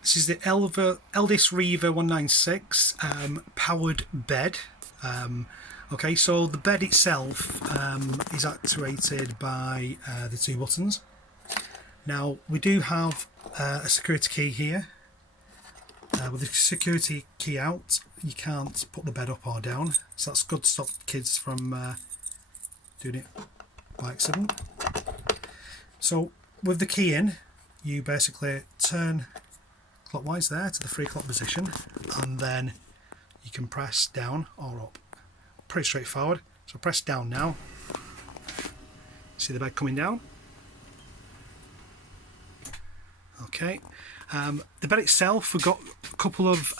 This is the Eldest Reaver 196 powered bed. Okay, so the bed itself is actuated by the two buttons. Now we do have a security key here. With the security key out, you can't put the bed up or down, so that's good to stop kids from doing it by accident. So with the key in, you basically turn clockwise there to the 3 o'clock position, and then you can press down or up. Pretty straightforward. So press down now. See the bed coming down? Okay. The bed itself, we've got a couple of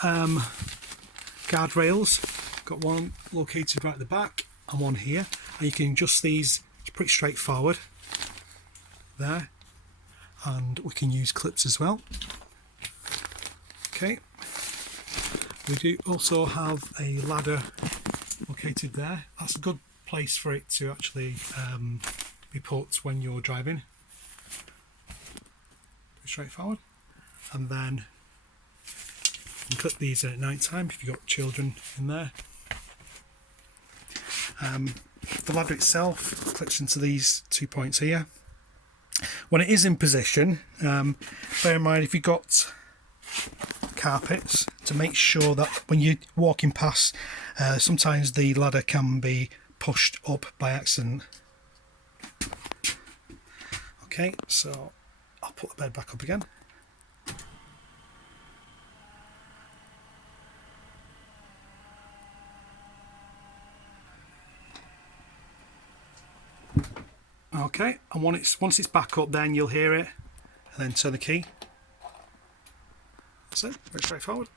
guardrails. Got one located right at the back and one here, and you can adjust these. It's pretty straightforward there, and we can use clips as well. Okay, we do also have a ladder located there. That's a good place for it to actually be put when you're driving. Pretty straightforward. And then you can clip these at night time if you've got children in there. The ladder itself clips into these 2 points here. When it is in position, bear in mind if you've got carpets, to make sure that when you're walking past, sometimes the ladder can be pushed up by accident. Okay, so I'll put the bed back up again. Okay, and once it's back up, then you'll hear it, and then turn the key. That's it, very straightforward.